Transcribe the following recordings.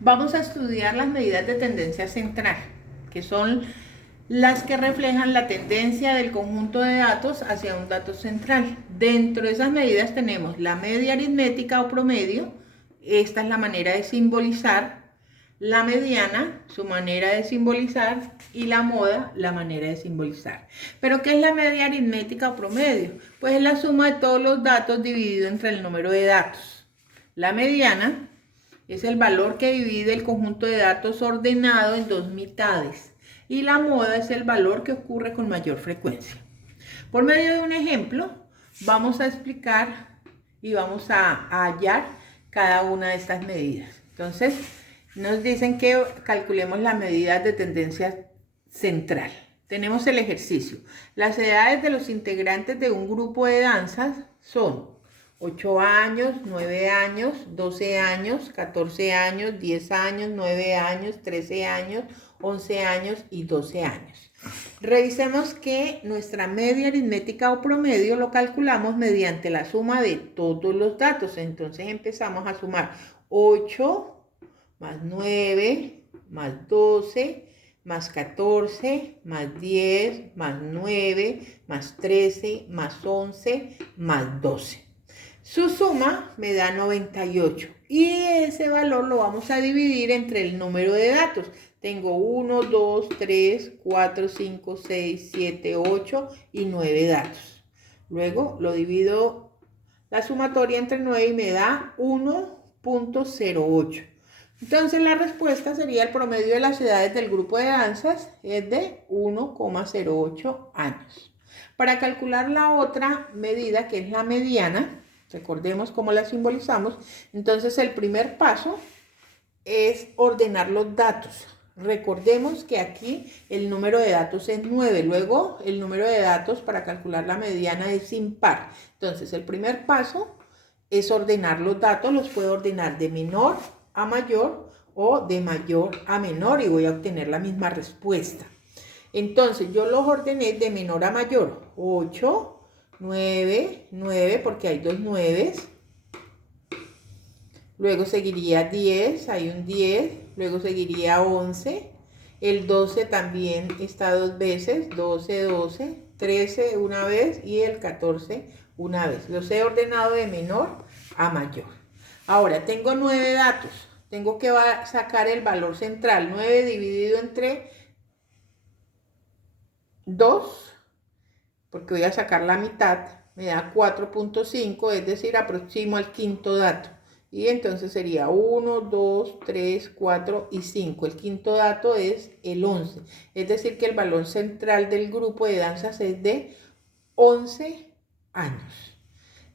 Vamos a estudiar las medidas de tendencia central, que son las que reflejan la tendencia del conjunto de datos hacia un dato central. Dentro de esas medidas tenemos la media aritmética o promedio, esta es la manera de simbolizar, la mediana, su manera de simbolizar, y la moda, la manera de simbolizar. ¿Pero qué es la media aritmética o promedio? Pues es la suma de todos los datos dividido entre el número de datos. La mediana es el valor que divide el conjunto de datos ordenado en dos mitades. Y la moda es el valor que ocurre con mayor frecuencia. Por medio de un ejemplo, vamos a explicar y vamos a hallar cada una de estas medidas. Entonces, nos dicen que calculemos las medidas de tendencia central. Tenemos el ejercicio. Las edades de los integrantes de un grupo de danzas son 8 años, 9 años, 12 años, 14 años, 10 años, 9 años, 13 años, 11 años y 12 años. Revisemos que nuestra media aritmética o promedio lo calculamos mediante la suma de todos los datos. Entonces empezamos a sumar 8 más 9 más 12 más 14 más 10 más 9 más 13 más 11 más 12. Su suma me da 98 y ese valor lo vamos a dividir entre el número de datos. Tengo 1, 2, 3, 4, 5, 6, 7, 8 y 9 datos. Luego lo divido la sumatoria entre 9 y me da 1.08. Entonces la respuesta sería el promedio de las edades del grupo de danzas es de 1,08 años. Para calcular la otra medida, que es la mediana, recordemos cómo la simbolizamos, entonces el primer paso es ordenar los datos. Recordemos que aquí el número de datos es 9, luego el número de datos para calcular la mediana es impar. Entonces el primer paso es ordenar los datos, los puedo ordenar de menor a mayor o de mayor a menor y voy a obtener la misma respuesta. Entonces yo los ordené de menor a mayor, 8, 9, 9 porque hay dos 9. Luego seguiría 10, hay un 10, luego seguiría 11, el 12 también está dos veces, 12, 12, 13 una vez y el 14 una vez. Los he ordenado de menor a mayor. Ahora tengo 9 datos, tengo que sacar el valor central, 9 dividido entre 2, porque voy a sacar la mitad, me da 4.5, es decir, aproximo al quinto dato. Y entonces sería 1, 2, 3, 4 y 5. El quinto dato es el 11. Es decir, que el valor central del grupo de danzas es de 11 años.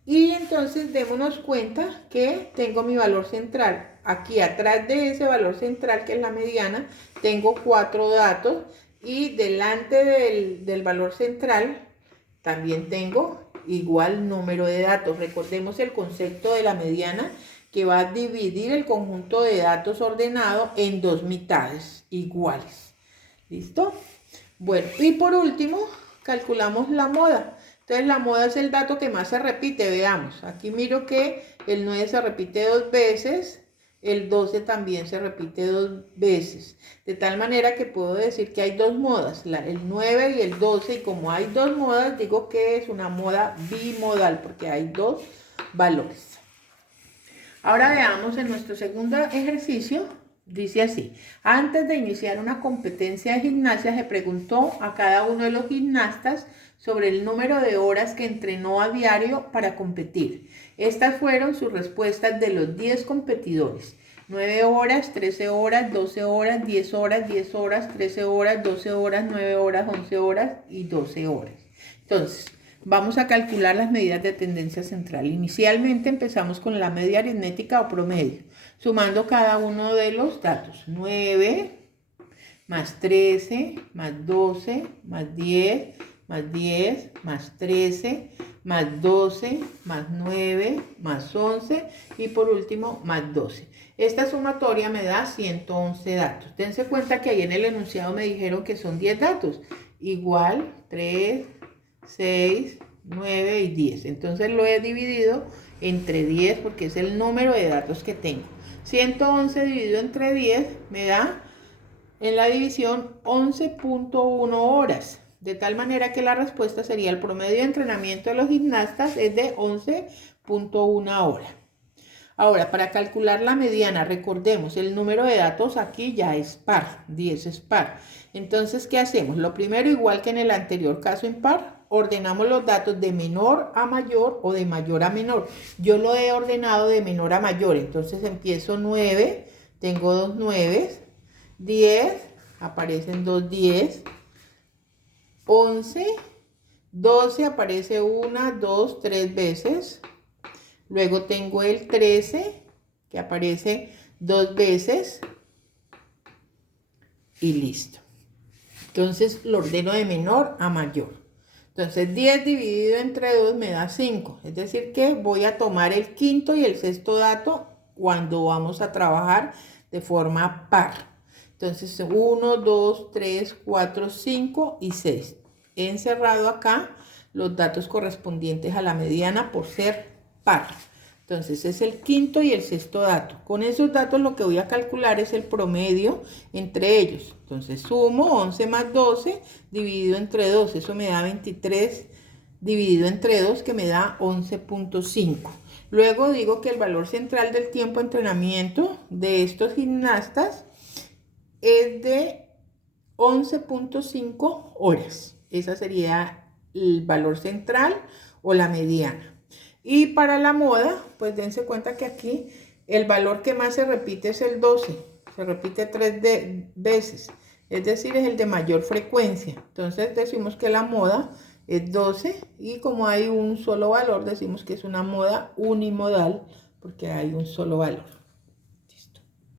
Y entonces démonos cuenta que tengo mi valor central. Aquí atrás de ese valor central, que es la mediana, tengo 4 datos. Y delante del valor central también tengo igual número de datos. Recordemos el concepto de la mediana, que va a dividir el conjunto de datos ordenado en dos mitades iguales. ¿Listo? Bueno, y por último, calculamos la moda. Entonces la moda es el dato que más se repite, veamos. Aquí miro que el 9 se repite dos veces, el 12 también se repite dos veces. De tal manera que puedo decir que hay dos modas, el 9 y el 12, y como hay dos modas, digo que es una moda bimodal, porque hay dos valores. Ahora veamos en nuestro segundo ejercicio, dice así: antes de iniciar una competencia de gimnasia se preguntó a cada uno de los gimnastas sobre el número de horas que entrenó a diario para competir. Estas fueron sus respuestas de los 10 competidores: 9 horas, 13 horas, 12 horas, 10 horas, 10 horas, 13 horas, 12 horas, 9 horas, 11 horas y 12 horas. Entonces, vamos a calcular las medidas de tendencia central. Inicialmente empezamos con la media aritmética o promedio, sumando cada uno de los datos. 9 más 13 más 12 más 10 más 10 más 13 más 12 más 9 más 11 y por último más 12. Esta sumatoria me da 111 datos. Dense cuenta que ahí en el enunciado me dijeron que son 10 datos. Igual 3, 6, 9 y 10. Entonces lo he dividido entre 10 porque es el número de datos que tengo. 111 dividido entre 10 me da en la división 11.1 horas. De tal manera que la respuesta sería el promedio de entrenamiento de los gimnastas es de 11.1 horas. Ahora, para calcular la mediana, recordemos, el número de datos aquí ya es par, 10 es par. Entonces, ¿qué hacemos? Lo primero, igual que en el anterior caso impar, ordenamos los datos de menor a mayor o de mayor a menor. Yo lo he ordenado de menor a mayor, entonces empiezo 9, tengo 2 9, 10, aparecen 2 10, 11, 12 aparece 1, 2, 3 veces. Luego tengo el 13, que aparece 2 veces. Y listo. Entonces lo ordeno de menor a mayor. Entonces 10 dividido entre 2 me da 5. Es decir que voy a tomar el quinto y el sexto dato cuando vamos a trabajar de forma par. Entonces 1, 2, 3, 4, 5 y 6. He encerrado acá los datos correspondientes a la mediana por ser par. Entonces es el quinto y el sexto dato. Con esos datos lo que voy a calcular es el promedio entre ellos. Entonces sumo 11 más 12 dividido entre 2. Eso me da 23 dividido entre 2 que me da 11.5. Luego digo que el valor central del tiempo de entrenamiento de estos gimnastas es de 11.5 horas. Ese sería el valor central o la mediana. Y para la moda, pues dense cuenta que aquí el valor que más se repite es el 12. Se repite 3 veces. Es decir, es el de mayor frecuencia. Entonces decimos que la moda es 12 y como hay un solo valor, decimos que es una moda unimodal porque hay un solo valor.